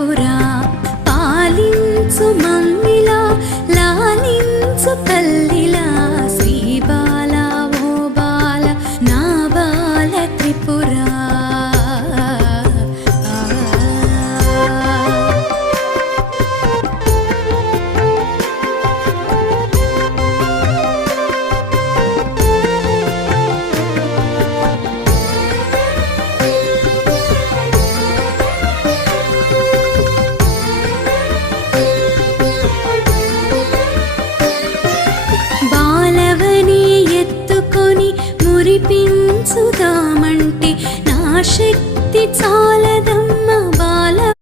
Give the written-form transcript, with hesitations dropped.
త్రిపుర పాలించు మమ్మిలా లాలించు తల్లిలా శ్రీ బాల ఓ బాల నా బాల త్రిపుర మురిపించుదామంటే నా శక్తి చాలదమ్మా